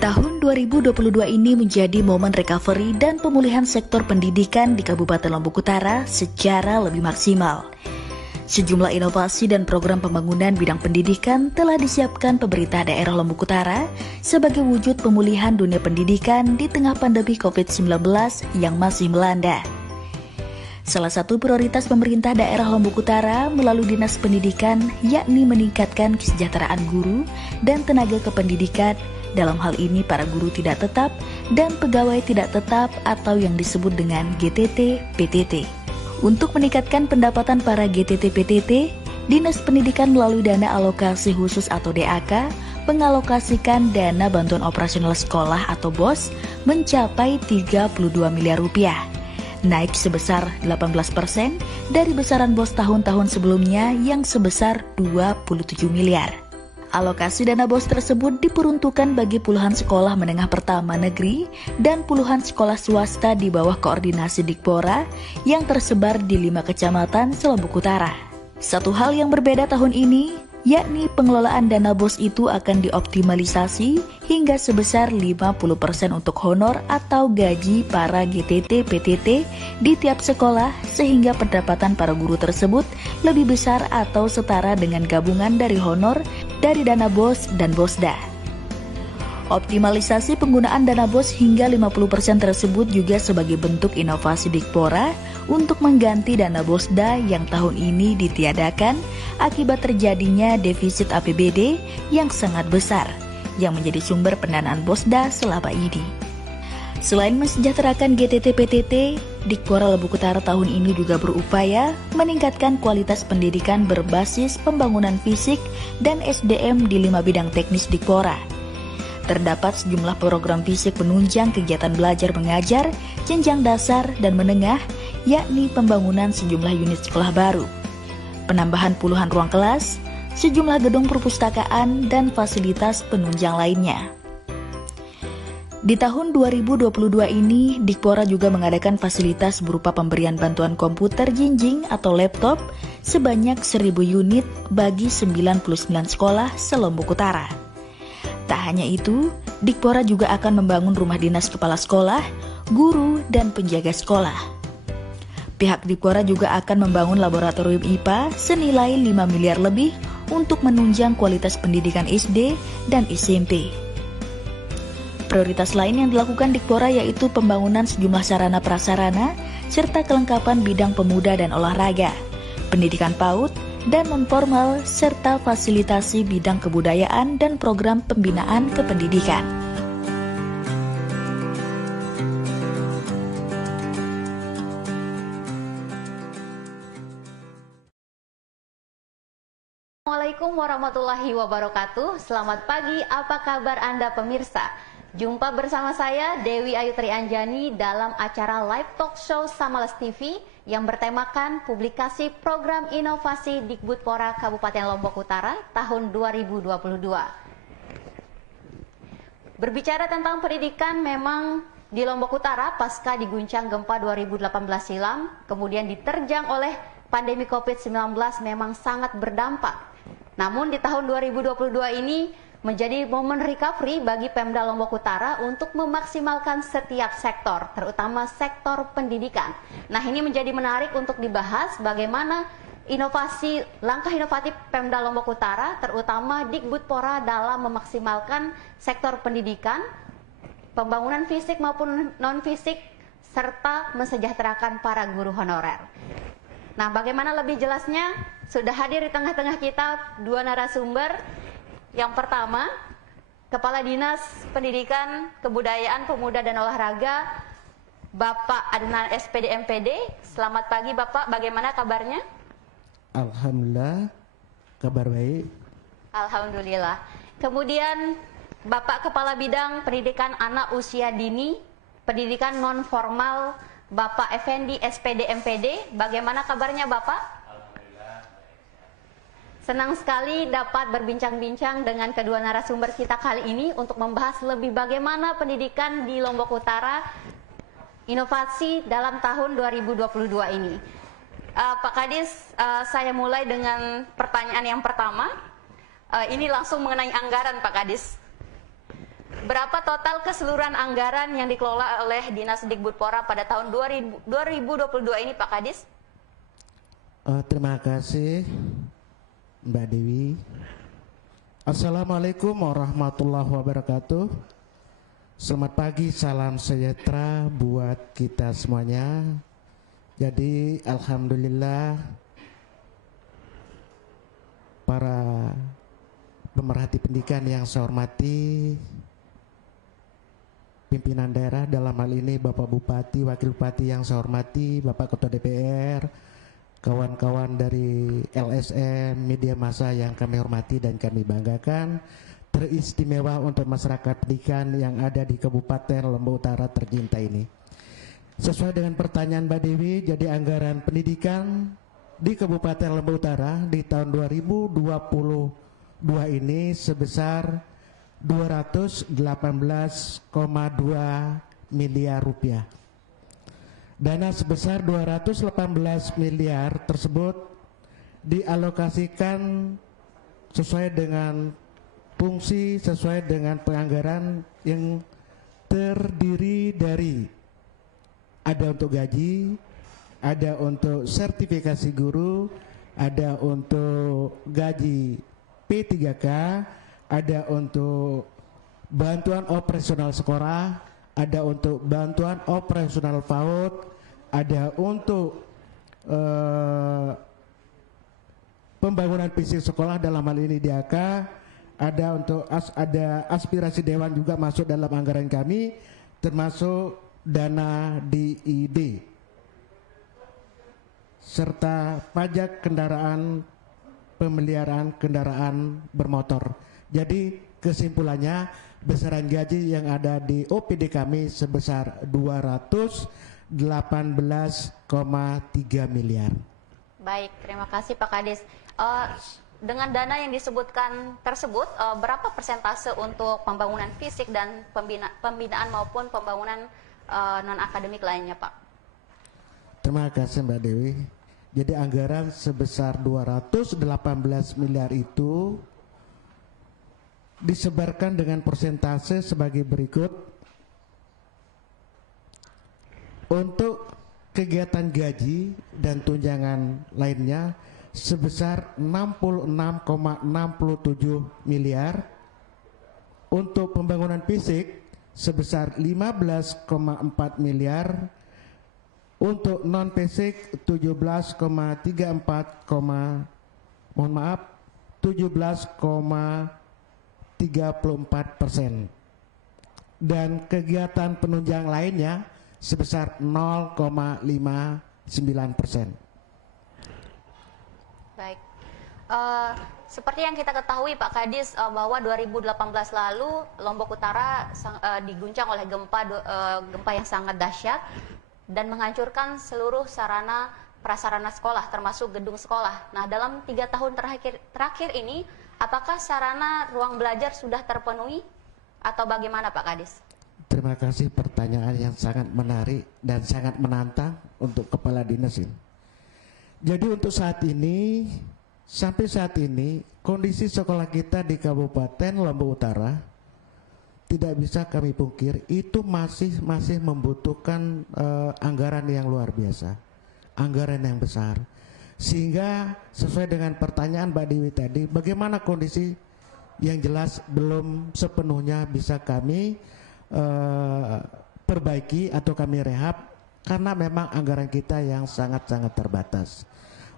Tahun 2022 ini menjadi momen recovery dan pemulihan sektor pendidikan di Kabupaten Lombok Utara secara lebih maksimal. Sejumlah inovasi dan program pembangunan bidang pendidikan telah disiapkan pemerintah daerah Lombok Utara sebagai wujud pemulihan dunia pendidikan di tengah pandemi COVID-19 yang masih melanda. Salah satu prioritas pemerintah daerah Lombok Utara melalui Dinas Pendidikan yakni meningkatkan kesejahteraan guru dan tenaga kependidikan. Dalam hal ini para guru tidak tetap dan pegawai tidak tetap atau yang disebut dengan GTT-PTT. Untuk meningkatkan pendapatan para GTT-PTT, Dinas Pendidikan melalui dana alokasi khusus atau DAK mengalokasikan dana bantuan operasional sekolah atau BOS mencapai 32 miliar rupiah. Naik sebesar 18% dari besaran BOS tahun-tahun sebelumnya yang sebesar 27 miliar. Alokasi dana BOS tersebut diperuntukkan bagi puluhan sekolah menengah pertama negeri dan puluhan sekolah swasta di bawah koordinasi Dikpora yang tersebar di 5 kecamatan se-Lombok Utara. Satu hal yang berbeda tahun ini, yakni pengelolaan dana BOS itu akan dioptimalisasi hingga sebesar 50% untuk honor atau gaji para GTT-PTT di tiap sekolah sehingga pendapatan para guru tersebut lebih besar atau setara dengan gabungan dari honor dari dana BOS dan BOSDA. Optimalisasi penggunaan dana BOS hingga 50% tersebut juga sebagai bentuk inovasi Dikpora untuk mengganti dana BOSDA yang tahun ini ditiadakan akibat terjadinya defisit APBD yang sangat besar yang menjadi sumber pendanaan BOSDA selama ini. Selain mensejahterakan GTT-PTT, Dikpora Lombok Utara tahun ini juga berupaya meningkatkan kualitas pendidikan berbasis pembangunan fisik dan SDM di 5 bidang teknis Dikpora. Terdapat sejumlah program fisik penunjang kegiatan belajar mengajar, jenjang dasar dan menengah, yakni pembangunan sejumlah unit sekolah baru, penambahan puluhan ruang kelas, sejumlah gedung perpustakaan, dan fasilitas penunjang lainnya. Di tahun 2022 ini, Dikpora juga mengadakan fasilitas berupa pemberian bantuan komputer jinjing atau laptop sebanyak 1.000 unit bagi 99 sekolah se-Lombok Utara. Tak hanya itu, Dikpora juga akan membangun rumah dinas kepala sekolah, guru, dan penjaga sekolah. Pihak Dikpora juga akan membangun laboratorium IPA senilai 5 miliar lebih untuk menunjang kualitas pendidikan SD dan SMP. Prioritas lain yang dilakukan Dikpora yaitu pembangunan sejumlah sarana prasarana serta kelengkapan bidang pemuda dan olahraga, pendidikan PAUD dan non-formal serta fasilitasi bidang kebudayaan dan program pembinaan kependidikan. Assalamualaikum warahmatullahi wabarakatuh. Selamat pagi, apa kabar Anda pemirsa? Jumpa bersama saya Dewi Ayu Trianjani dalam acara live talk show Samales TV yang bertemakan publikasi program inovasi Dikbudpora Kabupaten Lombok Utara tahun 2022. Berbicara tentang pendidikan, memang di Lombok Utara pasca diguncang gempa 2018 silam, kemudian diterjang oleh pandemi COVID-19 memang sangat berdampak. Namun di tahun 2022 ini menjadi momen recovery bagi Pemda Lombok Utara untuk memaksimalkan setiap sektor, terutama sektor pendidikan. Nah, ini menjadi menarik untuk dibahas bagaimana inovasi, langkah inovatif Pemda Lombok Utara, terutama Dikbudpora dalam memaksimalkan sektor pendidikan, pembangunan fisik maupun non-fisik, serta mensejahterakan para guru honorer. Nah, bagaimana lebih jelasnya? Sudah hadir di tengah-tengah kita dua narasumber. Yang pertama, Kepala Dinas Pendidikan, Kebudayaan, Pemuda dan Olahraga, Bapak Adnan SPD MPD. Selamat pagi Bapak, bagaimana kabarnya? Alhamdulillah, kabar baik. Alhamdulillah. Kemudian Bapak Kepala Bidang Pendidikan Anak Usia Dini, Pendidikan Non Formal, Bapak Effendi SPD MPD. Bagaimana kabarnya Bapak? Senang sekali dapat berbincang-bincang dengan kedua narasumber kita kali ini untuk membahas lebih bagaimana pendidikan di Lombok Utara, inovasi dalam tahun 2022 ini. Pak Kadis, saya mulai dengan pertanyaan yang pertama. Ini langsung mengenai anggaran Pak Kadis. Berapa total keseluruhan anggaran yang dikelola oleh Dinas Dikbudpora pada tahun 2022 ini Pak Kadis? Terima kasih Mbak Dewi. Assalamualaikum warahmatullahi wabarakatuh. Selamat pagi, salam sejahtera buat kita semuanya. Jadi alhamdulillah para pemerhati pendidikan yang saya hormati, pimpinan daerah dalam hal ini Bapak Bupati, Wakil Bupati yang saya hormati, Bapak Ketua DPR, kawan-kawan dari LSM, media massa yang kami hormati dan kami banggakan, teristimewa untuk masyarakat pendidikan yang ada di Kabupaten Lombok Utara tercinta ini. Sesuai dengan pertanyaan Mbak Dewi, jadi anggaran pendidikan di Kabupaten Lombok Utara di tahun 2022 ini sebesar 218,2 miliar rupiah. Dana sebesar 218 miliar tersebut dialokasikan sesuai dengan fungsi, sesuai dengan penganggaran yang terdiri dari ada untuk gaji, ada untuk sertifikasi guru, ada untuk gaji P3K, ada untuk bantuan operasional sekolah, ada untuk bantuan operasional PAUD, ada untuk pembangunan fisik sekolah dalam hal ini DAK, ada untuk ada aspirasi dewan juga masuk dalam anggaran kami, termasuk dana DID serta pajak kendaraan, pemeliharaan kendaraan bermotor. Jadi kesimpulannya besaran gaji yang ada di OPD kami sebesar 218,3 miliar. Baik, terima kasih Pak Kadis. Dengan dana yang disebutkan tersebut, berapa persentase untuk pembangunan fisik dan pembinaan maupun pembangunan non-akademik lainnya, Pak? Terima kasih Mbak Dewi. Jadi anggaran sebesar 218 miliar itu disebarkan dengan persentase sebagai berikut. Untuk kegiatan gaji dan tunjangan lainnya sebesar 66,67 miliar. Untuk pembangunan fisik sebesar 15,4 miliar. Untuk non fisik 17,34%. Dan kegiatan penunjang lainnya sebesar 0,59%. Baik. Seperti yang kita ketahui Pak Kadis, bahwa 2018 lalu Lombok Utara diguncang oleh gempa yang sangat dahsyat dan menghancurkan seluruh sarana prasarana sekolah termasuk gedung sekolah. Nah, dalam 3 tahun terakhir ini, apakah sarana ruang belajar sudah terpenuhi atau bagaimana Pak Kadis? Terima kasih, pertanyaan yang sangat menarik dan sangat menantang untuk Kepala Dinas ini. Jadi untuk saat ini, sampai saat ini kondisi sekolah kita di Kabupaten Lombok Utara tidak bisa kami pungkir itu masih membutuhkan anggaran yang luar biasa, anggaran yang besar. Sehingga sesuai dengan pertanyaan Mbak Dewi tadi, bagaimana kondisi yang jelas belum sepenuhnya bisa kami perbaiki atau kami rehab karena memang anggaran kita yang sangat-sangat terbatas.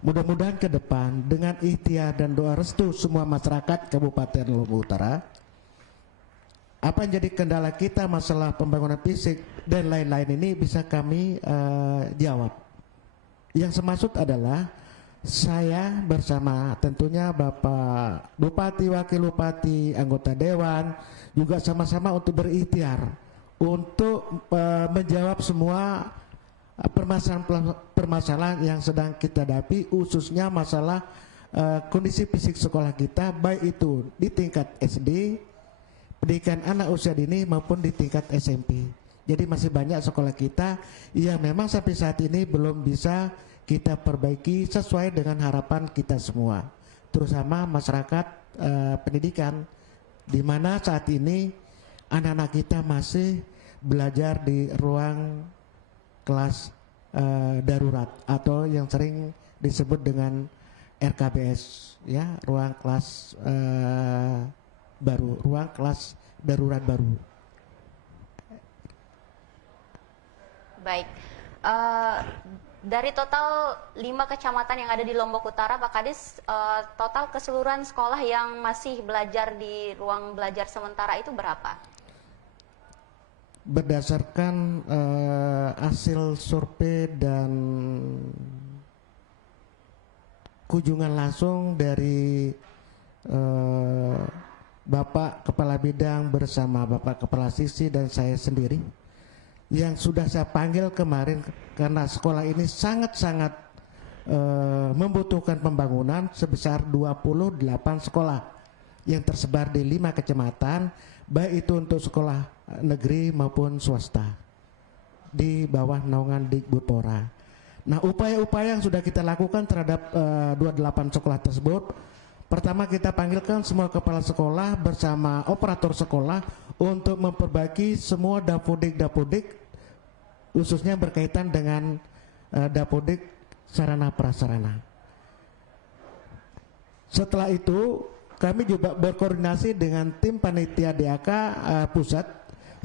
Mudah-mudahan ke depan dengan ikhtiar dan doa restu semua masyarakat Kabupaten Lombok Utara, apa yang jadi kendala kita masalah pembangunan fisik dan lain-lain ini bisa kami jawab. Yang semaksud adalah saya bersama tentunya Bapak Bupati, Wakil Bupati, anggota Dewan juga sama-sama untuk berikhtiar untuk menjawab semua permasalahan yang sedang kita hadapi, khususnya masalah kondisi fisik sekolah kita, baik itu di tingkat SD, pendidikan anak usia dini maupun di tingkat SMP. Jadi masih banyak sekolah kita yang memang sampai saat ini belum bisa kita perbaiki sesuai dengan harapan kita semua, terutama masyarakat pendidikan, di mana saat ini anak-anak kita masih belajar di ruang kelas darurat atau yang sering disebut dengan RKBS, ya, ruang kelas baru, ruang kelas darurat baru. Baik, dari total 5 kecamatan yang ada di Lombok Utara, Pak Kadis, total keseluruhan sekolah yang masih belajar di ruang belajar sementara itu berapa? Berdasarkan hasil survei dan kunjungan langsung dari Bapak Kepala Bidang bersama Bapak Kepala Sisi dan saya sendiri yang sudah saya panggil kemarin, karena sekolah ini sangat-sangat membutuhkan pembangunan sebesar 28 sekolah yang tersebar di 5 kecamatan, baik itu untuk sekolah negeri maupun swasta di bawah naungan Dikbudpora. Nah, upaya-upaya yang sudah kita lakukan terhadap 28 sekolah tersebut, pertama kita panggilkan semua kepala sekolah bersama operator sekolah untuk memperbaiki semua dapodik khususnya berkaitan dengan dapodik sarana prasarana. Setelah itu kami juga berkoordinasi dengan tim panitia DAK pusat,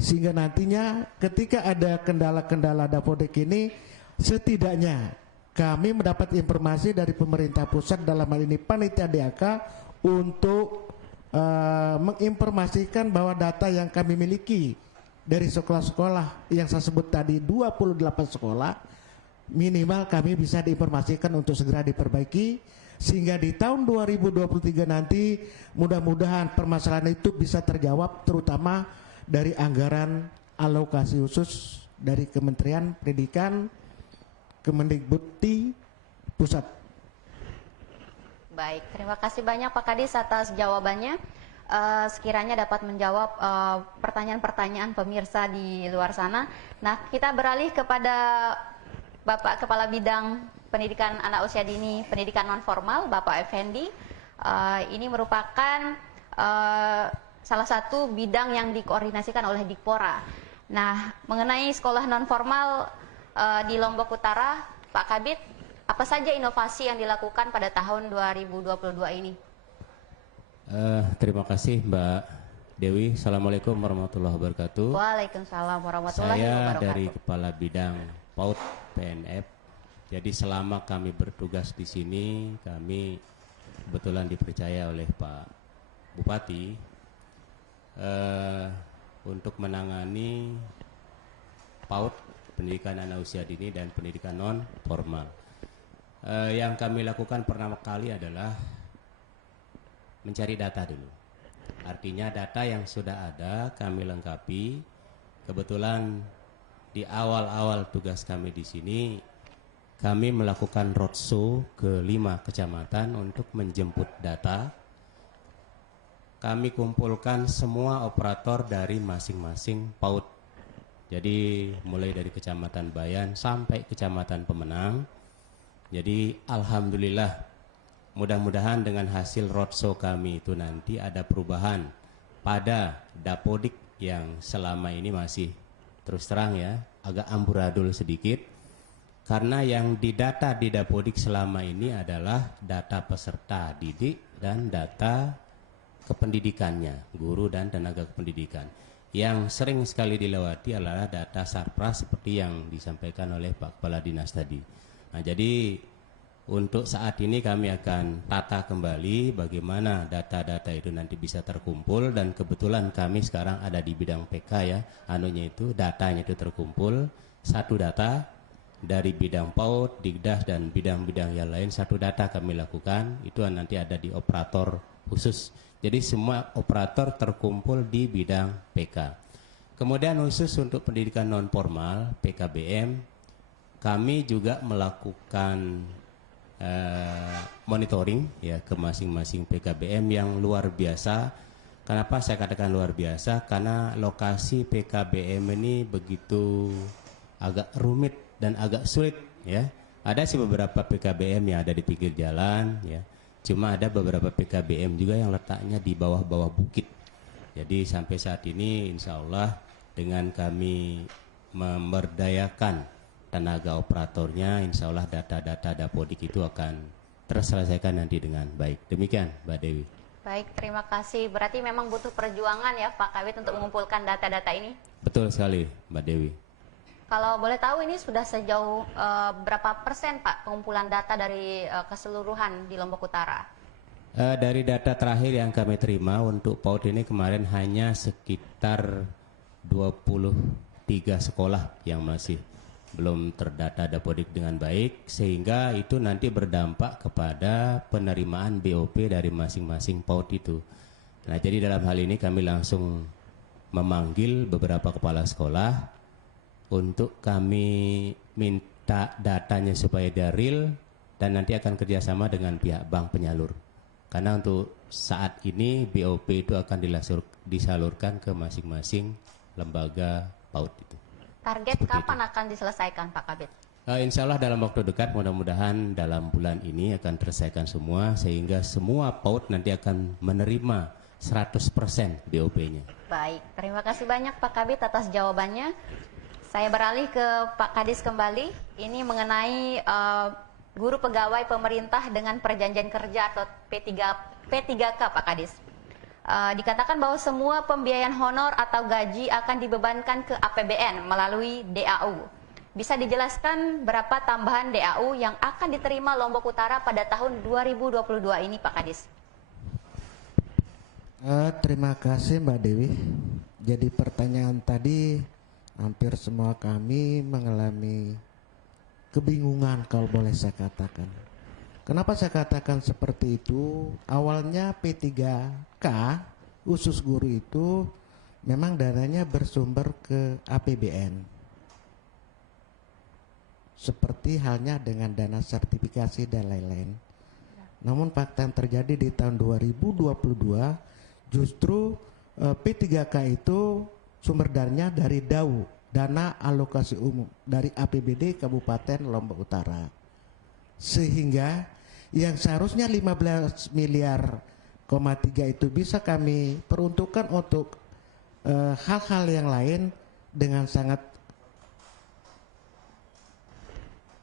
sehingga nantinya ketika ada kendala-kendala dapodik ini, setidaknya kami mendapat informasi dari pemerintah pusat, dalam hal ini panitia DAK, untuk menginformasikan bahwa data yang kami miliki dari sekolah-sekolah yang saya sebut tadi 28 sekolah, minimal kami bisa diinformasikan untuk segera diperbaiki, sehingga di tahun 2023 nanti mudah-mudahan permasalahan itu bisa terjawab, terutama dari anggaran alokasi khusus dari Kementerian Pendidikan, Kemendikbudti pusat. Baik, terima kasih banyak Pak Kadis atas jawabannya. Sekiranya dapat menjawab pertanyaan-pertanyaan pemirsa di luar sana. Nah, kita beralih kepada Bapak Kepala Bidang Pendidikan Anak Usia Dini, Pendidikan Non Formal, Bapak Effendi. Ini merupakan salah satu bidang yang dikoordinasikan oleh Dikpora. Nah, mengenai sekolah non formal di Lombok Utara, Pak Kabid, apa saja inovasi yang dilakukan pada tahun 2022 ini? Terima kasih Mbak Dewi. Assalamualaikum warahmatullahi wabarakatuh. Waalaikumsalam warahmatullahi wabarakatuh. Saya dari Kepala Bidang PAUD PNF. Jadi selama kami bertugas di sini, kami kebetulan dipercaya oleh Pak Bupati untuk menangani PAUD, pendidikan anak usia dini dan pendidikan non formal. Yang kami lakukan pertama kali adalah mencari data dulu. Artinya data yang sudah ada kami lengkapi. Kebetulan di awal-awal tugas kami di sini, kami melakukan roadshow ke 5 kecamatan untuk menjemput data. Kami kumpulkan semua operator dari masing-masing PAUD. Jadi mulai dari Kecamatan Bayan sampai Kecamatan Pemenang. Jadi alhamdulillah, mudah-mudahan dengan hasil roadshow kami itu nanti ada perubahan pada dapodik yang selama ini masih terus terang ya agak amburadul sedikit, karena yang didata di dapodik selama ini adalah data peserta didik dan data kependidikannya, guru dan tenaga kependidikan. Yang sering sekali dilewati adalah data sarpras seperti yang disampaikan oleh Pak Kepala Dinas tadi. Nah, jadi untuk saat ini kami akan tata kembali bagaimana data-data itu nanti bisa terkumpul, dan kebetulan kami sekarang ada di bidang PK ya, itu datanya itu terkumpul, satu data dari bidang PAUD, Dikdas dan bidang-bidang yang lain, satu data kami lakukan, itu nanti ada di operator khusus. Jadi semua operator terkumpul di bidang PK. Kemudian khusus untuk pendidikan non formal PKBM, kami juga melakukan monitoring ya ke masing-masing PKBM yang luar biasa. Kenapa saya katakan luar biasa? Karena lokasi PKBM ini begitu agak rumit dan agak sulit ya. Ada sih beberapa PKBM yang ada di pinggir jalan ya. Cuma ada beberapa PKBM juga yang letaknya di bawah-bawah bukit. Jadi sampai saat ini insya Allah dengan kami memberdayakan tenaga operatornya, insya Allah data-data Dapodik itu akan terselesaikan nanti dengan baik. Demikian Mbak Dewi. Baik, terima kasih. Berarti memang butuh perjuangan ya Pak Kabid untuk mengumpulkan data-data ini? Betul sekali Mbak Dewi. Kalau boleh tahu ini sudah sejauh berapa persen Pak pengumpulan data dari keseluruhan di Lombok Utara? Dari data terakhir yang kami terima untuk PAUD ini kemarin hanya sekitar 23 sekolah yang masih belum terdata Dapodik dengan baik, sehingga itu nanti berdampak kepada penerimaan BOP dari masing-masing PAUD itu. Nah, jadi dalam hal ini kami langsung memanggil beberapa kepala sekolah untuk kami minta datanya supaya dia real, dan nanti akan kerjasama dengan pihak bank penyalur. Karena untuk saat ini BOP itu akan disalurkan ke masing-masing lembaga PAUD itu. Target Seperti kapan akan diselesaikan Pak Kabid? Insya Allah dalam waktu dekat, mudah-mudahan dalam bulan ini akan terselesaikan semua, sehingga semua PAUD nanti akan menerima 100% BOP-nya. Baik, terima kasih banyak Pak Kabid atas jawabannya. Saya beralih ke Pak Kadis kembali. Ini mengenai guru pegawai pemerintah dengan perjanjian kerja atau P3K Pak Kadis. Dikatakan bahwa semua pembiayaan honor atau gaji akan dibebankan ke APBN melalui DAU. Bisa dijelaskan berapa tambahan DAU yang akan diterima Lombok Utara pada tahun 2022 ini Pak Kadis? Terima kasih Mbak Dewi. Jadi pertanyaan tadi hampir semua kami mengalami kebingungan kalau boleh saya katakan. Kenapa saya katakan seperti itu? Awalnya P3K khusus guru itu memang dananya bersumber ke APBN. Seperti halnya dengan dana sertifikasi dan lain-lain. Namun fakta yang terjadi di tahun 2022 justru P3K itu sumber dananya dari DAU, dana alokasi umum dari APBD Kabupaten Lombok Utara. Sehingga yang seharusnya 15 miliar 3 itu bisa kami peruntukkan untuk hal-hal yang lain dengan sangat,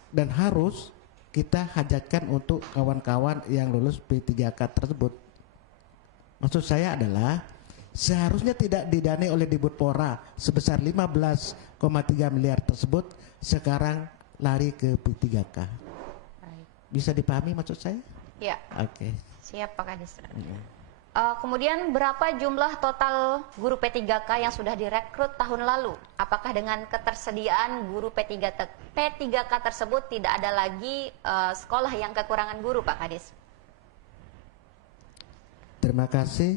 dan harus kita hajatkan untuk kawan-kawan yang lulus P3K tersebut. Maksud saya adalah seharusnya tidak didanai oleh Dibutpora sebesar 15,3 miliar tersebut, sekarang lari ke P3K. Bisa dipahami maksud saya? Ya. Oke. Siap Pak Kadis. Kemudian berapa jumlah total guru P3K yang sudah direkrut tahun lalu? Apakah dengan ketersediaan guru P3K tersebut tidak ada lagi sekolah yang kekurangan guru Pak Kadis? Terima kasih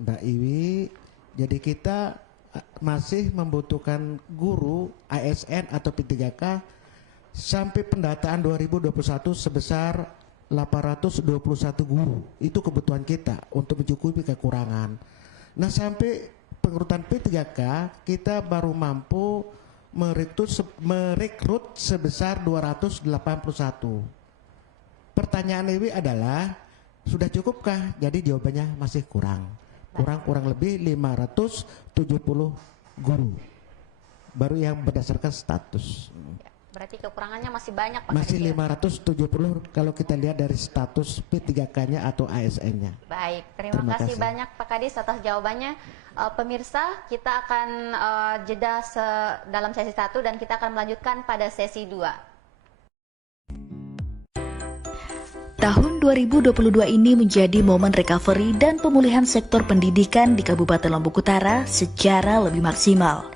Mbak Iwi. Jadi kita masih membutuhkan guru ASN atau P3K sampai pendataan 2021 sebesar 821 guru. Itu kebutuhan kita untuk mencukupi kekurangan. Nah, sampai pengurutan P3K kita baru mampu merekrut sebesar 281. Pertanyaan Iwi adalah sudah cukupkah? Jadi jawabannya masih kurang lebih 570 guru baru yang berdasarkan status. Berarti kekurangannya masih banyak Pak Masih Kadis. 570 kalau kita lihat dari status P3K-nya atau ASN-nya. Baik, terima kasih banyak Pak Kadis atas jawabannya. Pemirsa, kita akan jeda dalam sesi 1 dan kita akan melanjutkan pada sesi 2. Tahun 2022 ini menjadi momen recovery dan pemulihan sektor pendidikan di Kabupaten Lombok Utara secara lebih maksimal.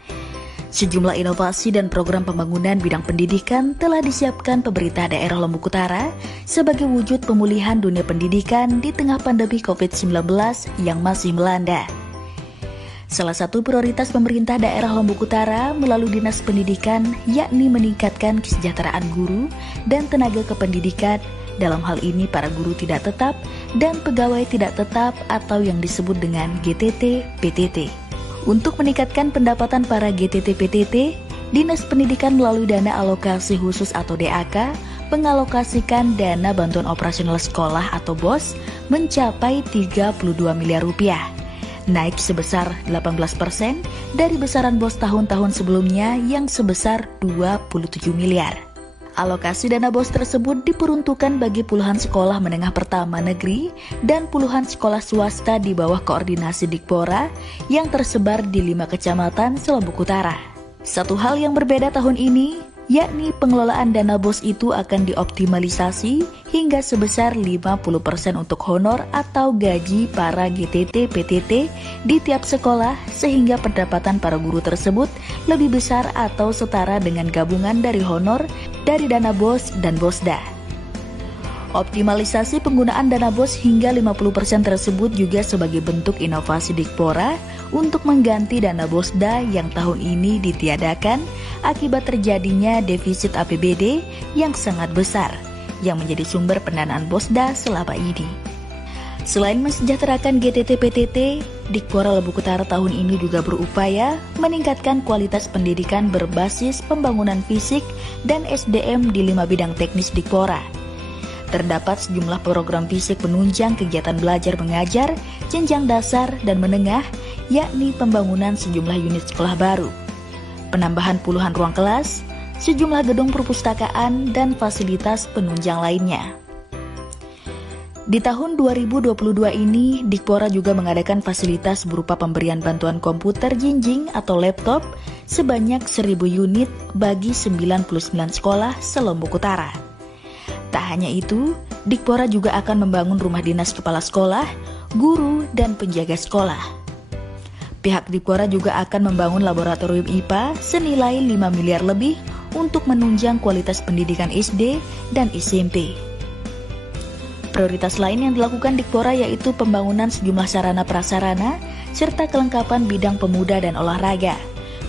Sejumlah inovasi dan program pembangunan bidang pendidikan telah disiapkan pemerintah daerah Lombok Utara sebagai wujud pemulihan dunia pendidikan di tengah pandemi COVID-19 yang masih melanda. Salah satu prioritas pemerintah daerah Lombok Utara melalui Dinas Pendidikan yakni meningkatkan kesejahteraan guru dan tenaga kependidikan, dalam hal ini para guru tidak tetap dan pegawai tidak tetap atau yang disebut dengan GTT-PTT. Untuk meningkatkan pendapatan para GTT-PTT, Dinas Pendidikan melalui dana alokasi khusus atau DAK mengalokasikan dana bantuan operasional sekolah atau BOS mencapai 32 miliar rupiah. naik sebesar 18% dari besaran BOS tahun-tahun sebelumnya yang sebesar 27 miliar. Alokasi dana BOS tersebut diperuntukkan bagi puluhan sekolah menengah pertama negeri dan puluhan sekolah swasta di bawah koordinasi Dikpora yang tersebar di 5 kecamatan Selombok Utara. Satu hal yang berbeda tahun ini, yakni pengelolaan dana BOS itu akan dioptimalisasi hingga sebesar 50% untuk honor atau gaji para GTT PTT di tiap sekolah, sehingga pendapatan para guru tersebut lebih besar atau setara dengan gabungan dari honor dari dana BOS dan BOSDA. Optimalisasi penggunaan dana BOS hingga 50% tersebut juga sebagai bentuk inovasi Dikpora untuk mengganti dana BOSDA yang tahun ini ditiadakan akibat terjadinya defisit APBD yang sangat besar yang menjadi sumber pendanaan BOSDA selama ini. Selain mensejahterakan GTT PTT, Dikpora Lombok Utara tahun ini juga berupaya meningkatkan kualitas pendidikan berbasis pembangunan fisik dan SDM di 5 bidang teknis Dikpora. Terdapat sejumlah program fisik penunjang kegiatan belajar mengajar, jenjang dasar dan menengah, yakni pembangunan sejumlah unit sekolah baru, penambahan puluhan ruang kelas, sejumlah gedung perpustakaan, dan fasilitas penunjang lainnya. Di tahun 2022 ini, Dikpora juga mengadakan fasilitas berupa pemberian bantuan komputer jinjing atau laptop sebanyak 1.000 unit bagi 99 sekolah Selombok Utara. Tak hanya itu, Dikpora juga akan membangun rumah dinas kepala sekolah, guru, dan penjaga sekolah. Pihak Dikpora juga akan membangun laboratorium IPA senilai 5 miliar lebih untuk menunjang kualitas pendidikan SD dan SMP. Prioritas lain yang dilakukan Dikpora yaitu pembangunan sejumlah sarana prasarana serta kelengkapan bidang pemuda dan olahraga,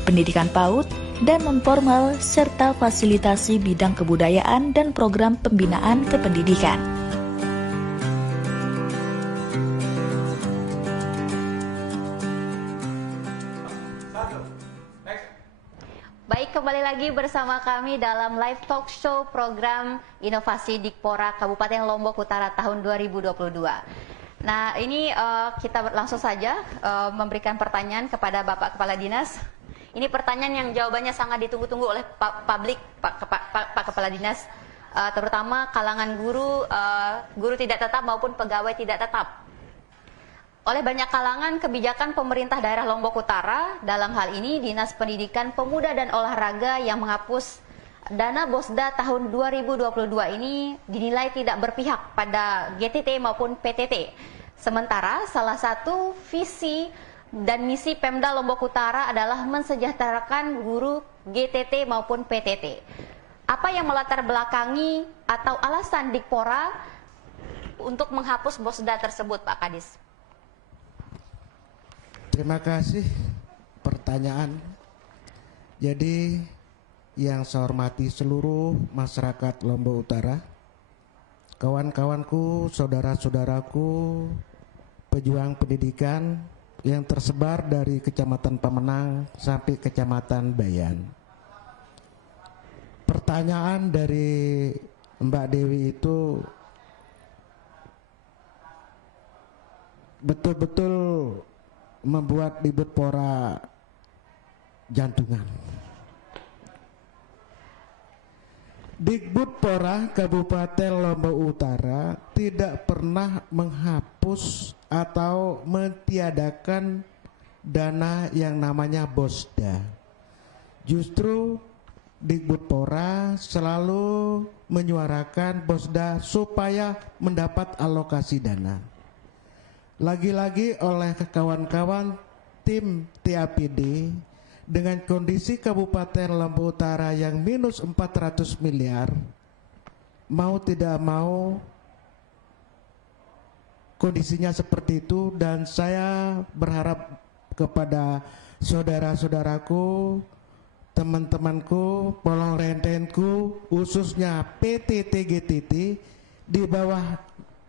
pendidikan PAUD dan non-formal, serta fasilitasi bidang kebudayaan dan program pembinaan kependidikan. Baik, kembali lagi bersama kami dalam live talk show program Inovasi Dikpora Kabupaten Lombok Utara tahun 2022. Nah, ini kita langsung saja memberikan pertanyaan kepada Bapak Kepala Dinas. Ini pertanyaan yang jawabannya sangat ditunggu-tunggu oleh publik, Pak Kepala Dinas, terutama kalangan guru tidak tetap maupun pegawai tidak tetap. Oleh banyak kalangan, kebijakan pemerintah daerah Lombok Utara, dalam hal ini Dinas Pendidikan Pemuda dan Olahraga yang menghapus dana BOSDA tahun 2022 ini dinilai tidak berpihak pada GTT maupun PTT. Sementara salah satu visi dan misi Pemda Lombok Utara adalah mensejahterakan guru GTT maupun PTT. Apa yang melatar belakangi atau alasan Dikpora untuk menghapus BOSDA tersebut, Pak Kadis? Terima kasih pertanyaan. Jadi yang saya hormati seluruh masyarakat Lombok Utara, kawan-kawanku, saudara-saudaraku, pejuang pendidikan yang tersebar dari Kecamatan Pemenang sampai Kecamatan Bayan. Pertanyaan dari Mbak Dewi itu betul-betul membuat Dikpora jantungan. Dikpora Kabupaten Lombok Utara tidak pernah menghapus atau mentiadakan dana yang namanya BOSDA. Justru Dikpora selalu menyuarakan BOSDA supaya mendapat alokasi dana. Lagi-lagi oleh kawan-kawan tim TAPD dengan kondisi Kabupaten Lombok Utara yang minus 400 miliar, mau tidak mau kondisinya seperti itu, dan saya berharap kepada saudara-saudaraku, teman-temanku, polong rentenku, khususnya PTT GTT di bawah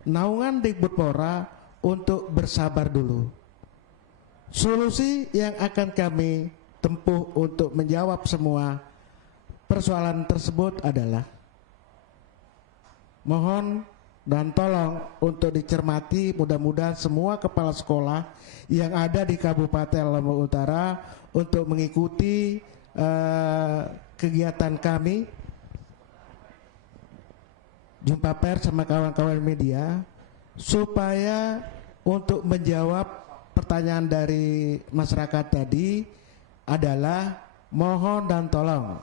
naungan Dikpora untuk bersabar dulu. Solusi yang akan kami tempuh untuk menjawab semua persoalan tersebut adalah mohon dan tolong untuk dicermati, mudah-mudahan semua kepala sekolah yang ada di Kabupaten Lombok Utara untuk mengikuti kegiatan kami jumpa pers sama kawan-kawan media, supaya untuk menjawab pertanyaan dari masyarakat tadi adalah mohon dan tolong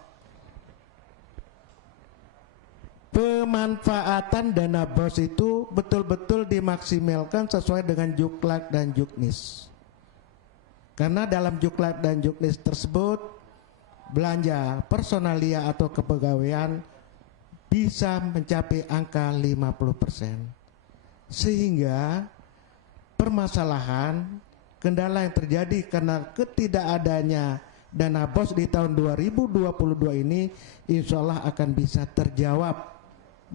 pemanfaatan dana BOS itu betul-betul dimaksimalkan sesuai dengan Juklak dan Juknis. Karena dalam Juklak dan Juknis tersebut belanja personalia atau kepegawaian bisa mencapai angka 50%. Sehingga permasalahan kendala yang terjadi karena ketidakadanya dana BOS di tahun 2022 ini insya Allah akan bisa terjawab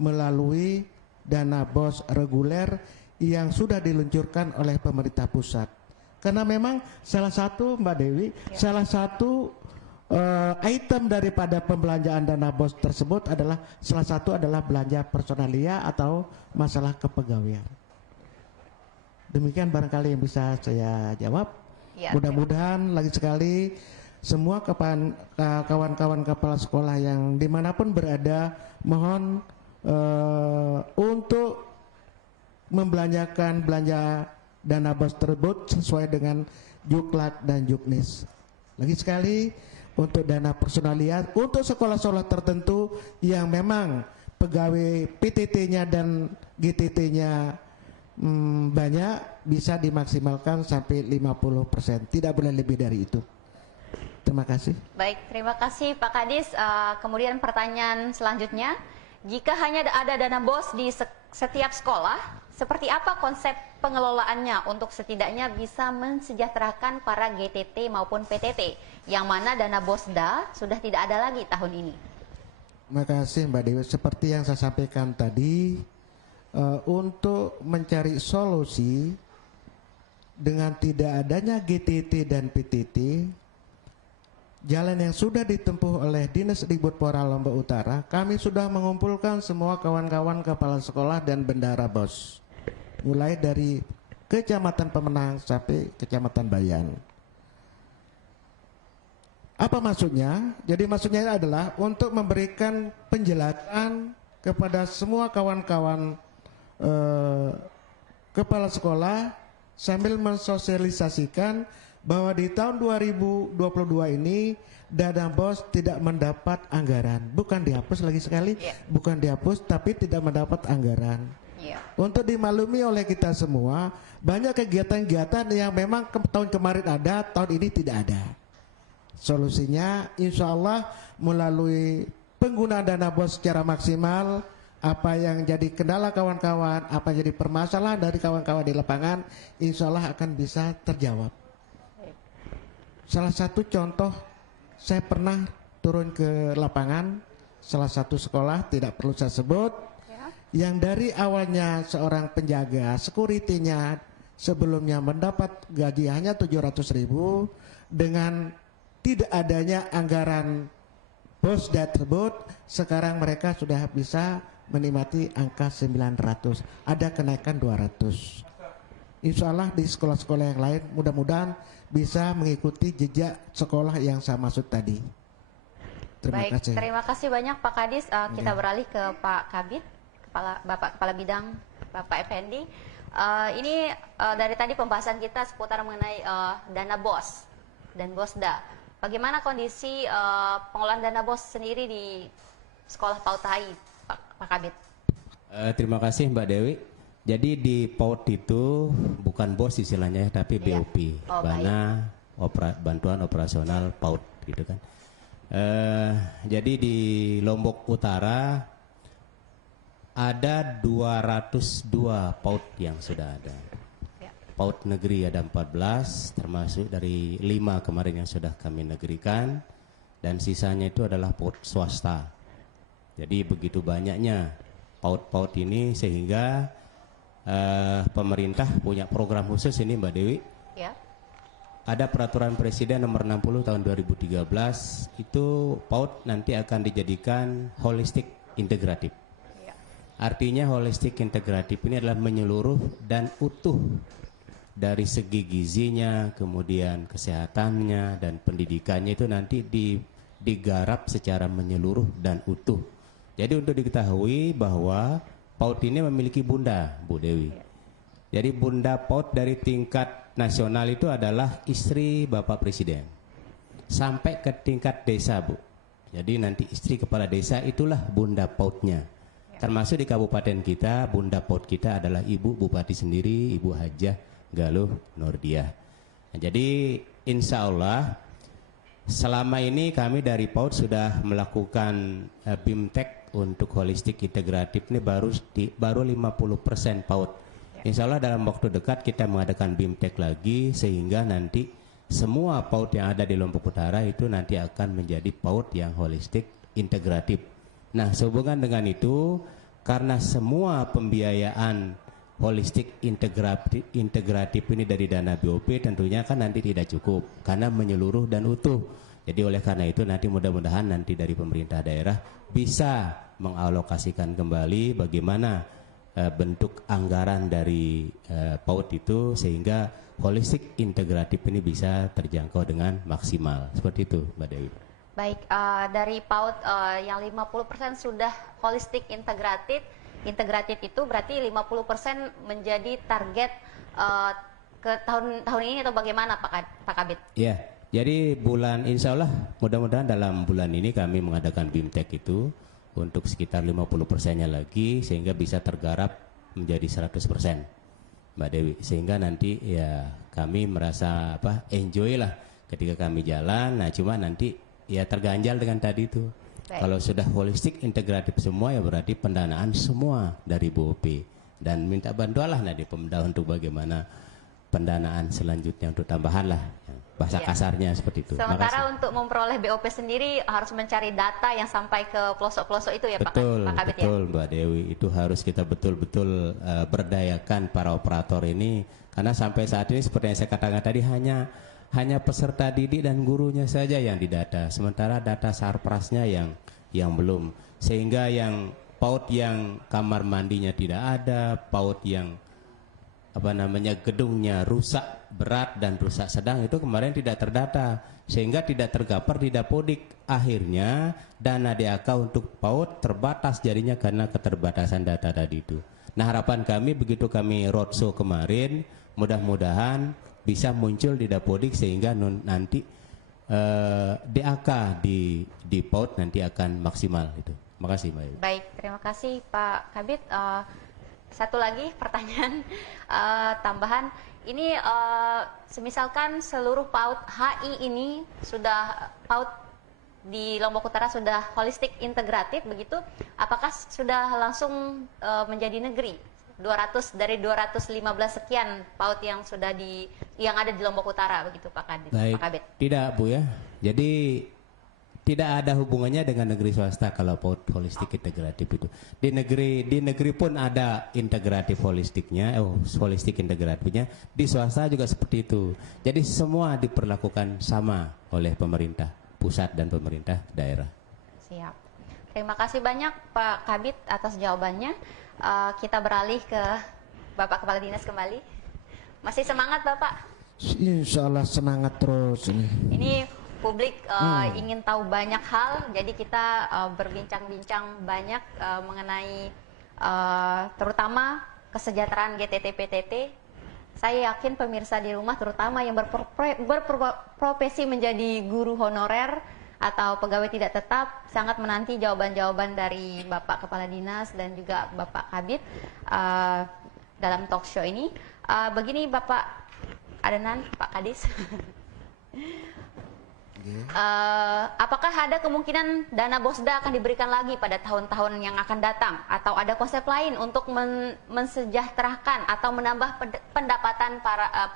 melalui dana BOS reguler yang sudah diluncurkan oleh pemerintah pusat. Karena memang salah satu Mbak Dewi, salah satu item daripada pembelanjaan dana BOS tersebut adalah salah satu adalah belanja personalia atau masalah kepegawaian. Demikian barangkali yang bisa saya jawab. Mudah-mudahan lagi sekali semua kawan-kawan kepala sekolah yang dimanapun berada mohon untuk membelanjakan belanja dana BOS tersebut sesuai dengan Juklak dan Juknis. Lagi sekali untuk dana personalia untuk sekolah-sekolah tertentu yang memang pegawai PTT-nya dan GTT-nya banyak bisa dimaksimalkan sampai 50%, tidak boleh lebih dari itu. Terima kasih. Baik, terima kasih Pak Kadis. Kemudian pertanyaan selanjutnya, jika hanya ada dana BOS di setiap sekolah, seperti apa konsep pengelolaannya untuk setidaknya bisa mensejahterakan para GTT maupun PTT, yang mana dana BOSDA sudah tidak ada lagi tahun ini? Terima kasih Mbak Dewi. Seperti yang saya sampaikan tadi, untuk mencari solusi dengan tidak adanya GTT dan PTT, jalan yang sudah ditempuh oleh Dinas Dikbudpora Lombok Utara, kami sudah mengumpulkan semua kawan-kawan kepala sekolah dan bendara BOS, mulai dari Kecamatan Pemenang sampai Kecamatan Bayan. Apa maksudnya? Jadi maksudnya adalah untuk memberikan penjelasan kepada semua kawan-kawan kepala sekolah sambil mensosialisasikan bahwa di tahun 2022 ini dana BOS tidak mendapat anggaran, bukan dihapus lagi sekali, bukan dihapus tapi tidak mendapat anggaran. Untuk dimaklumi oleh kita semua, banyak kegiatan-kegiatan yang memang tahun kemarin ada, tahun ini tidak ada. Solusinya insya Allah melalui penggunaan dana BOS secara maksimal. Apa yang jadi kendala kawan-kawan, apa yang jadi permasalahan dari kawan-kawan di lapangan, insya Allah akan bisa terjawab. Salah satu contoh, saya pernah turun ke lapangan, salah satu sekolah, tidak perlu saya sebut, yang dari awalnya seorang penjaga, security-nya sebelumnya mendapat gaji hanya 700.000, dengan tidak adanya anggaran BOSDA tersebut, sekarang mereka sudah bisa menikmati angka 900, ada kenaikan 200. Insya Allah di sekolah-sekolah yang lain mudah-mudahan bisa mengikuti jejak sekolah yang saya maksud tadi. Terima kasih. Terima kasih banyak Pak Kadis. Kita beralih ke Pak Kabid, Kepala Bidang Bapak Effendi. Ini dari tadi pembahasan kita seputar mengenai dana BOS dan BOSDA. Bagaimana kondisi pengelolaan dana BOS sendiri di sekolah PAUD HI, Pak Kabid? Terima kasih Mbak Dewi. Jadi di PAUD itu bukan BOS istilahnya, tapi BOP, bantuan operasional PAUD gitu kan. Jadi di Lombok Utara ada 202 PAUD yang sudah ada. PAUD negeri ada 14, termasuk dari 5 kemarin yang sudah kami negerikan, dan sisanya itu adalah PAUD swasta. Jadi begitu banyaknya PAUD-PAUD ini sehingga pemerintah punya program khusus ini Mbak Dewi. Ada peraturan Presiden nomor 60 tahun 2013, itu PAUD nanti akan dijadikan holistik integratif. Artinya holistik integratif ini adalah menyeluruh dan utuh dari segi gizinya, kemudian kesehatannya dan pendidikannya itu nanti digarap secara menyeluruh dan utuh. Jadi untuk diketahui bahwa PAUD ini memiliki bunda, Bu Dewi. Jadi bunda PAUD dari tingkat nasional itu adalah istri Bapak Presiden. Sampai ke tingkat desa, Bu. Jadi nanti istri kepala desa itulah bunda PAUD-nya. Termasuk di kabupaten kita, bunda PAUD kita adalah Ibu Bupati sendiri, Ibu Hajah Galuh Nurdiah. Nah, jadi insya Allah selama ini kami dari PAUD sudah melakukan BIMTEK untuk holistik integratif ini baru 50% PAUD. Insya Allah dalam waktu dekat kita mengadakan BIMTEK lagi sehingga nanti semua PAUD yang ada di Lombok Utara itu nanti akan menjadi PAUD yang holistik integratif. Nah, sehubungan dengan itu, karena semua pembiayaan holistik integratif ini dari dana BOP tentunya kan nanti tidak cukup karena menyeluruh dan utuh. Jadi oleh karena itu nanti mudah-mudahan nanti dari pemerintah daerah bisa mengalokasikan kembali bagaimana bentuk anggaran dari PAUD itu sehingga holistik integratif ini bisa terjangkau dengan maksimal. Seperti itu, Mbak Dewi. Baik, dari PAUD yang 50% sudah holistik integratif itu berarti 50% menjadi target ke tahun ini atau bagaimana Pak Kabid? Iya, jadi bulan insya Allah mudah-mudahan dalam bulan ini kami mengadakan BIMTEK itu untuk sekitar 50%-nya lagi sehingga bisa tergarap menjadi 100%, Mbak Dewi. Sehingga nanti ya kami merasa enjoy lah ketika kami jalan. Nah cuma nanti ya terganjal dengan tadi itu. Baik. Kalau sudah holistik integratif semua ya berarti pendanaan semua dari BOP dan minta bantuan lah dari Pemda untuk bagaimana pendanaan selanjutnya untuk tambahan lah bahasa kasarnya seperti itu. Sementara untuk memperoleh BOP sendiri harus mencari data yang sampai ke pelosok-pelosok itu ya betul, Pak Kabid betul, ya? Mbak Dewi, itu harus kita betul-betul berdayakan para operator ini karena sampai saat ini seperti yang saya katakan tadi hanya peserta didik dan gurunya saja yang didata, sementara data sarprasnya yang belum, sehingga yang PAUD yang kamar mandinya tidak ada, PAUD yang gedungnya rusak berat dan rusak sedang itu kemarin tidak terdata, sehingga tidak tergapar di Dapodik. Akhirnya dana DAK untuk PAUD terbatas jadinya karena keterbatasan data tadi itu. Nah harapan kami begitu kami roadshow kemarin, mudah-mudahan bisa muncul di Dapodik sehingga nanti DAK di PAUD nanti akan maksimal itu. Makasih Mbak. Baik, terima kasih Pak Kabid. Satu lagi pertanyaan tambahan. Ini semisalkan seluruh PAUD HI ini sudah PAUD di Lombok Utara sudah holistik integratif begitu, apakah sudah langsung menjadi negeri? 200 dari 215 sekian PAUD yang sudah yang ada di Lombok Utara begitu Pak Kabid. Baik, Pak Kabid. Tidak Bu ya. Jadi tidak ada hubungannya dengan negeri swasta kalau PAUD holistik integratif itu. Di negeri pun ada integratif holistiknya, holistik integratifnya. Di swasta juga seperti itu. Jadi semua diperlakukan sama oleh pemerintah pusat dan pemerintah daerah. Siap. Terima kasih banyak Pak Kabid atas jawabannya. Kita beralih ke Bapak Kepala Dinas kembali. Masih semangat Bapak? Insya Allah semangat terus ini. Ini publik ingin tahu banyak hal, jadi kita berbincang-bincang banyak mengenai terutama kesejahteraan GTT PTT. Saya yakin pemirsa di rumah terutama yang berprofesi menjadi guru honorer atau pegawai tidak tetap sangat menanti jawaban-jawaban dari Bapak Kepala Dinas dan juga Bapak Kabid dalam talk show ini. Begini Bapak Adenan, Pak Kadis. Apakah ada kemungkinan dana Bosda akan diberikan lagi pada tahun-tahun yang akan datang atau ada konsep lain untuk mensejahterakan atau menambah pendapatan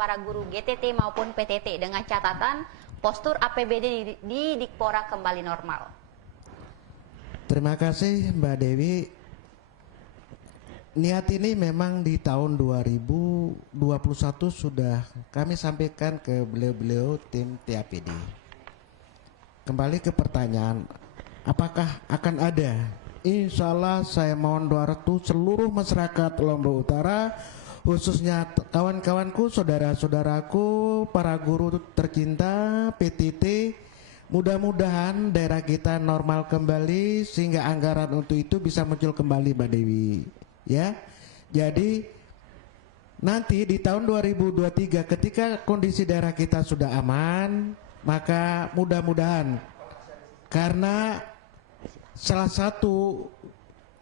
para guru GTT maupun PTT dengan catatan postur APBD di Dikpora kembali normal? Terima kasih Mbak Dewi. Niat ini memang di tahun 2021 sudah kami sampaikan ke beliau-beliau tim TAPD. Kembali ke pertanyaan, apakah akan ada Insya Allah saya mohon doa restu seluruh masyarakat Lombok Utara, khususnya kawan-kawanku, saudara-saudaraku, para guru tercinta PTT. Mudah-mudahan daerah kita normal kembali sehingga anggaran untuk itu bisa muncul kembali, Mbak Dewi. Ya, jadi nanti di tahun 2023 ketika kondisi daerah kita sudah aman, maka mudah-mudahan, karena salah satu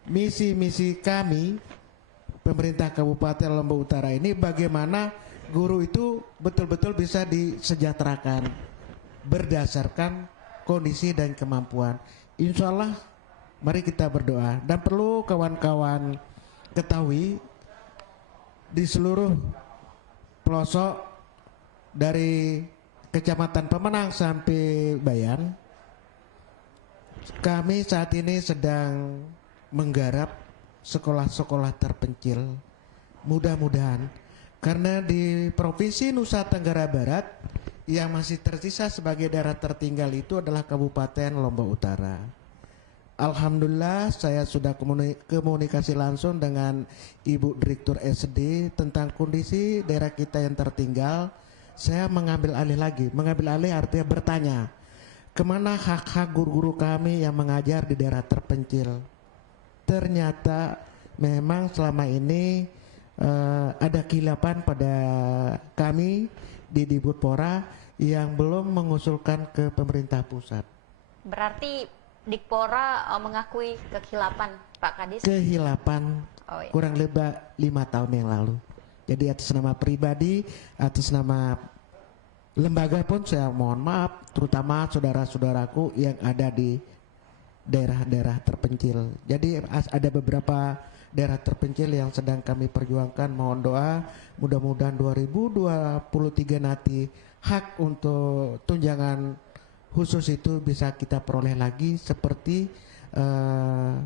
misi-misi kami pemerintah Kabupaten Lombok Utara ini bagaimana guru itu betul-betul bisa disejahterakan berdasarkan kondisi dan kemampuan. Insya Allah mari kita berdoa. Dan perlu kawan-kawan ketahui, di seluruh pelosok dari Kecamatan Pemenang sampai Bayan, kami saat ini sedang menggarap sekolah-sekolah terpencil. Mudah-mudahan, karena di Provinsi Nusa Tenggara Barat yang masih tersisa sebagai daerah tertinggal itu adalah Kabupaten Lombok Utara. Alhamdulillah saya sudah komunikasi langsung dengan Ibu Direktur SD tentang kondisi daerah kita yang tertinggal. Saya mengambil alih lagi, mengambil alih artinya bertanya, kemana hak-hak guru-guru kami yang mengajar di daerah terpencil? Ternyata memang selama ini ada kilapan pada kami di Dikbudpora yang belum mengusulkan ke pemerintah pusat. Berarti Dikpora mengakui kehilapan, Pak Kadis? Kehilapan kurang lebih 5 tahun yang lalu. Jadi atas nama pribadi, atas nama lembaga pun saya mohon maaf, terutama saudara-saudaraku yang ada di daerah-daerah terpencil. Jadi ada beberapa daerah terpencil yang sedang kami perjuangkan. Mohon doa, mudah-mudahan 2023 nanti hak untuk tunjangan khusus itu bisa kita peroleh lagi seperti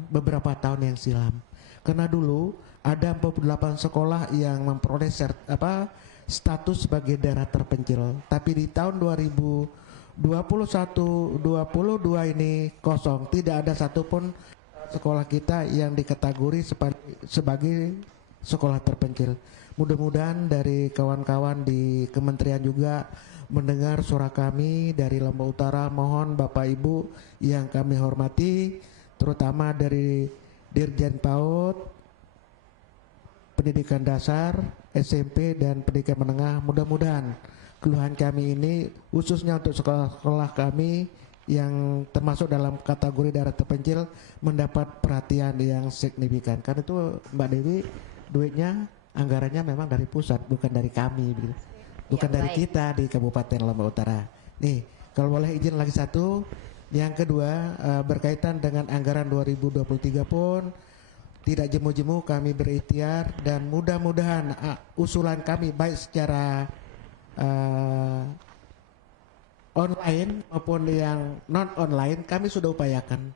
beberapa tahun yang silam. Karena dulu ada 48 sekolah yang memperoleh status sebagai daerah terpencil, tapi di tahun 2021-22 ini kosong, tidak ada satupun sekolah kita yang dikategori sebagai sekolah terpencil. Mudah-mudahan dari kawan-kawan di kementerian juga mendengar suara kami dari Lombok Utara. Mohon Bapak Ibu yang kami hormati, terutama dari Dirjen PAUD, pendidikan dasar, SMP dan pendidikan menengah, mudah-mudahan keluhan kami ini khususnya untuk sekolah-sekolah kami yang termasuk dalam kategori daerah terpencil mendapat perhatian yang signifikan. Karena itu Mbak Dewi, duitnya anggarannya memang dari pusat, bukan dari kami, bukan dari kita di Kabupaten Lombok Utara. Nih, kalau boleh izin lagi satu, yang kedua berkaitan dengan anggaran 2023 pun tidak jemu-jemu kami berikhtiar, dan mudah-mudahan usulan kami baik secara online maupun yang non online kami sudah upayakan.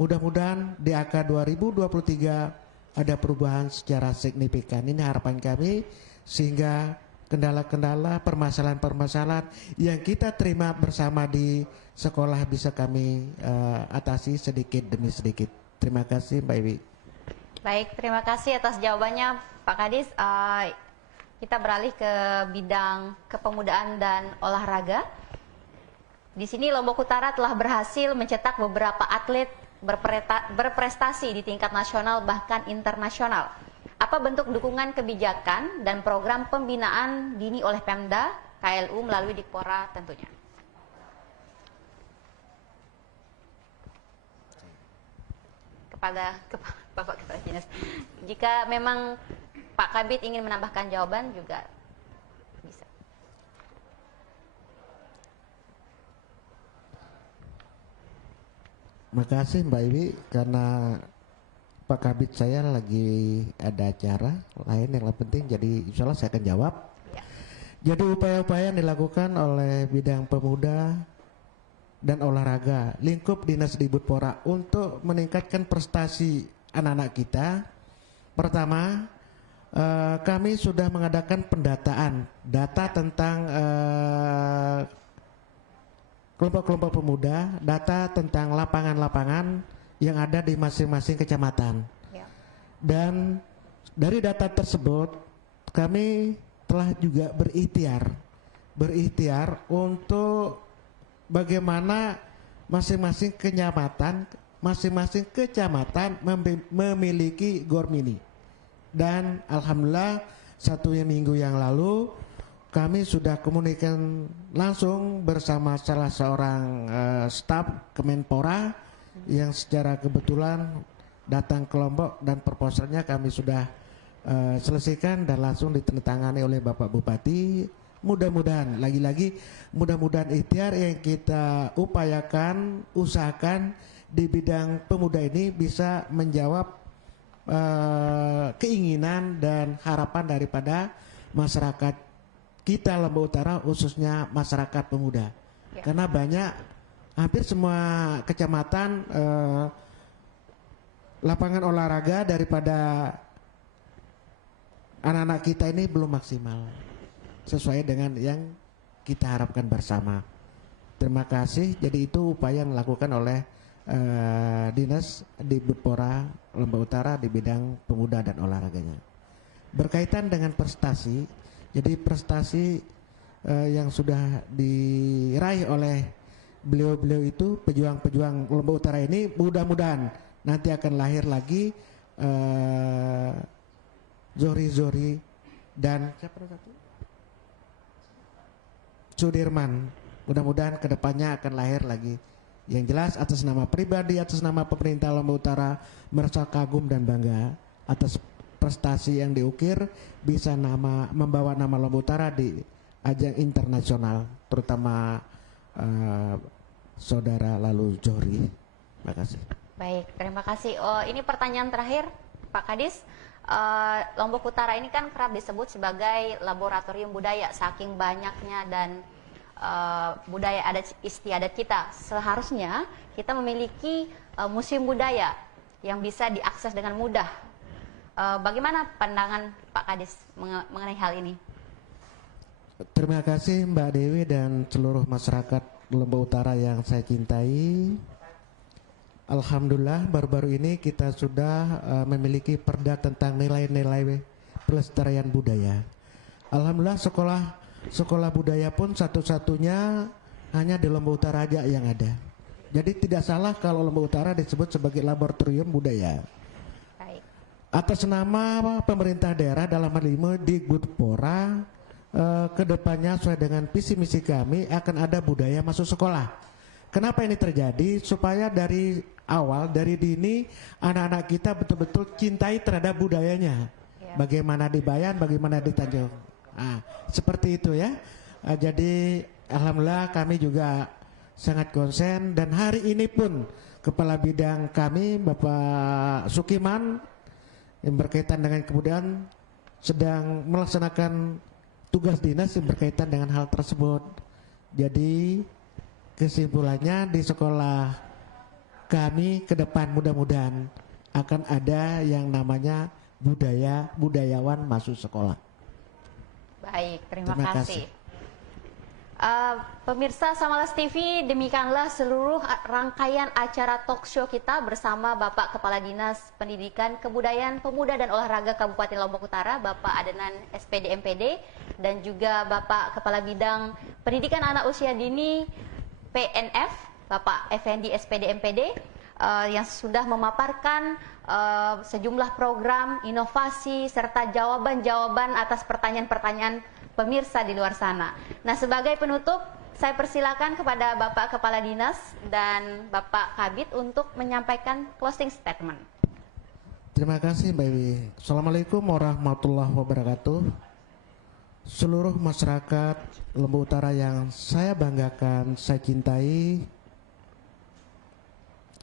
Mudah-mudahan di AK 2023 ada perubahan secara signifikan. Ini harapan kami, sehingga kendala-kendala, permasalahan-permasalahan yang kita terima bersama di sekolah bisa kami atasi sedikit demi sedikit. Terima kasih Mbak Iwi. Baik, terima kasih atas jawabannya Pak Kadis. Kita beralih ke bidang kepemudaan dan olahraga. Di sini Lombok Utara telah berhasil mencetak beberapa atlet berprestasi di tingkat nasional bahkan internasional. Apa bentuk dukungan kebijakan dan program pembinaan dini oleh Pemda, KLU melalui Dikpora tentunya? Kepada Bapak Kepala Dinas, jika memang Pak Kabid ingin menambahkan jawaban juga bisa. Terima kasih Mbak Iwi, karena Pak Kabid saya lagi ada acara lain yang lebih penting, jadi insya Allah saya akan jawab. Ya. Jadi upaya-upaya yang dilakukan oleh bidang pemuda dan olahraga lingkup Dinas Dikbudpora untuk meningkatkan prestasi anak-anak kita. Pertama, kami sudah mengadakan pendataan data tentang kelompok-kelompok pemuda, data tentang lapangan-lapangan yang ada di masing-masing kecamatan. Ya. Dan dari data tersebut kami telah juga berikhtiar untuk bagaimana masing-masing kecamatan memiliki gor mini. Dan alhamdulillah 1 minggu yang lalu kami sudah komunikasi langsung bersama salah seorang staf Kemenpora yang secara kebetulan datang ke Lombok, dan proposalnya kami sudah selesaikan dan langsung ditandatangani oleh Bapak Bupati. Mudah-mudahan, lagi-lagi mudah-mudahan ikhtiar yang kita usahakan di bidang pemuda ini bisa menjawab keinginan dan harapan daripada masyarakat kita Lombok Utara, khususnya masyarakat pemuda. Ya. Karena hampir semua kecamatan lapangan olahraga daripada anak-anak kita ini belum maksimal sesuai dengan yang kita harapkan bersama. Terima kasih. Jadi itu upaya yang dilakukan oleh Dinas Dibutpora Lombok Utara di bidang pemuda dan olahraganya. Berkaitan dengan prestasi, jadi prestasi yang sudah diraih oleh beliau-beliau itu, pejuang-pejuang Lombok Utara ini, mudah-mudahan nanti akan lahir lagi Zohri dan siapa satu? Sudirman. Mudah-mudahan kedepannya akan lahir lagi. Yang jelas atas nama pribadi, atas nama pemerintah Lombok Utara merasa kagum dan bangga atas prestasi yang diukir, bisa membawa nama Lombok Utara di ajang internasional, terutama saudara lalu Zohri. Terima kasih. Baik, terima kasih. Ini pertanyaan terakhir, Pak Kadis. Lombok Utara ini kan kerap disebut sebagai laboratorium budaya, saking banyaknya dan budaya adat istiadat kita. Seharusnya kita memiliki museum budaya yang bisa diakses dengan mudah. Bagaimana pandangan Pak Kadis mengenai hal ini? Terima kasih Mbak Dewi dan seluruh masyarakat Lombok Utara yang saya cintai. Alhamdulillah baru-baru ini kita sudah memiliki perda tentang nilai-nilai pelestarian budaya. Alhamdulillah sekolah budaya pun satu-satunya hanya di Lombok Utara aja yang ada. Jadi tidak salah kalau Lombok Utara disebut sebagai laboratorium budaya. Baik. Atas nama pemerintah daerah dalam hal ini di Gudpora, kedepannya sesuai dengan visi misi kami akan ada budaya masuk sekolah. Kenapa ini terjadi? Supaya dari awal, dari dini anak-anak kita betul-betul cintai terhadap budayanya. Ya. Bagaimana di Bayan, bagaimana di Tanjung. Seperti itu ya. Jadi alhamdulillah kami juga sangat konsen, dan hari ini pun kepala bidang kami Bapak Sukiman yang berkaitan dengan kebudayaan sedang melaksanakan tugas dinas yang berkaitan dengan hal tersebut. Jadi kesimpulannya di sekolah kami ke depan mudah-mudahan akan ada yang namanya budayawan masuk sekolah. Baik, terima Terima kasih. kasih. Pemirsa Samalas TV, demikianlah seluruh rangkaian acara talk show kita bersama Bapak Kepala Dinas Pendidikan, Kebudayaan, Pemuda dan Olahraga Kabupaten Lombok Utara, Bapak Adenan SPD MPD, dan juga Bapak Kepala Bidang Pendidikan Anak Usia Dini PNF, Bapak Effendi SPD MPD, yang sudah memaparkan sejumlah program, inovasi, serta jawaban-jawaban atas pertanyaan-pertanyaan pemirsa di luar sana. Nah, sebagai penutup, saya persilakan kepada Bapak Kepala Dinas dan Bapak Kabid untuk menyampaikan closing statement. Terima kasih Mbak Iwi. Assalamualaikum warahmatullahi wabarakatuh. Seluruh masyarakat Lombok Utara yang saya banggakan, saya cintai,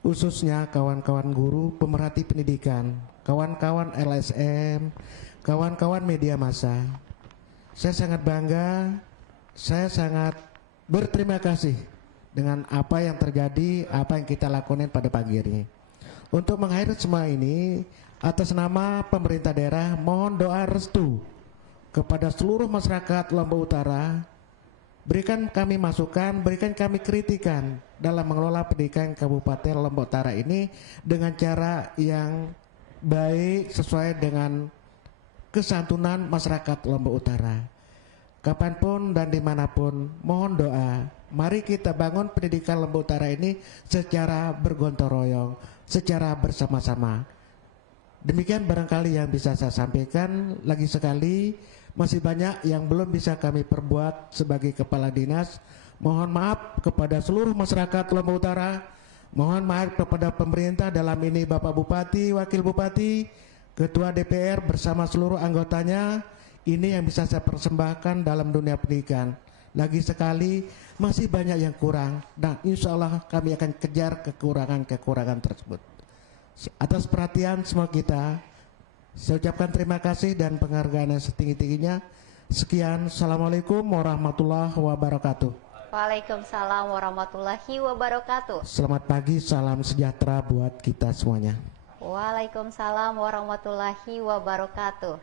khususnya kawan-kawan guru, pemerhati pendidikan, kawan-kawan LSM, kawan-kawan media massa. Saya sangat bangga, saya sangat berterima kasih dengan apa yang terjadi, apa yang kita lakukan pada pagi ini. Untuk mengakhiri semua ini, atas nama pemerintah daerah, mohon doa restu kepada seluruh masyarakat Lombok Utara berikan kami masukan, berikan kami kritikan dalam mengelola pendidikan Kabupaten Lombok Utara ini dengan cara yang baik sesuai dengan kesantunan masyarakat Lombok Utara. Kapanpun dan dimanapun, mohon doa. Mari kita bangun pendidikan Lombok Utara ini secara bergotong royong, secara bersama-sama. Demikian barangkali yang bisa saya sampaikan. Lagi sekali, masih banyak yang belum bisa kami perbuat sebagai kepala dinas. Mohon maaf kepada seluruh masyarakat Lombok Utara. Mohon maaf kepada pemerintah, dalam ini Bapak Bupati, Wakil Bupati, Ketua DPR bersama seluruh anggotanya. Ini yang bisa saya persembahkan dalam dunia pendidikan. Lagi sekali, masih banyak yang kurang, dan insya Allah kami akan kejar kekurangan-kekurangan tersebut. Atas perhatian semua kita, saya ucapkan terima kasih dan penghargaan yang setinggi-tingginya. Sekian, Assalamualaikum warahmatullahi wabarakatuh. Waalaikumsalam warahmatullahi wabarakatuh. Selamat pagi, salam sejahtera buat kita semuanya. Waalaikumsalam warahmatullahi wabarakatuh.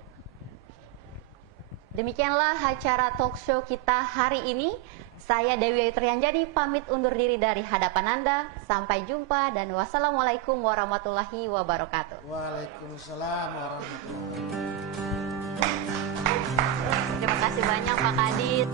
Demikianlah acara talk show kita hari ini. Saya Dewi Ayu Trianjani pamit undur diri dari hadapan Anda. Sampai jumpa dan wassalamualaikum warahmatullahi wabarakatuh. Waalaikumsalam warahmatullahi wabarakatuh. Terima kasih banyak Pak Kadis.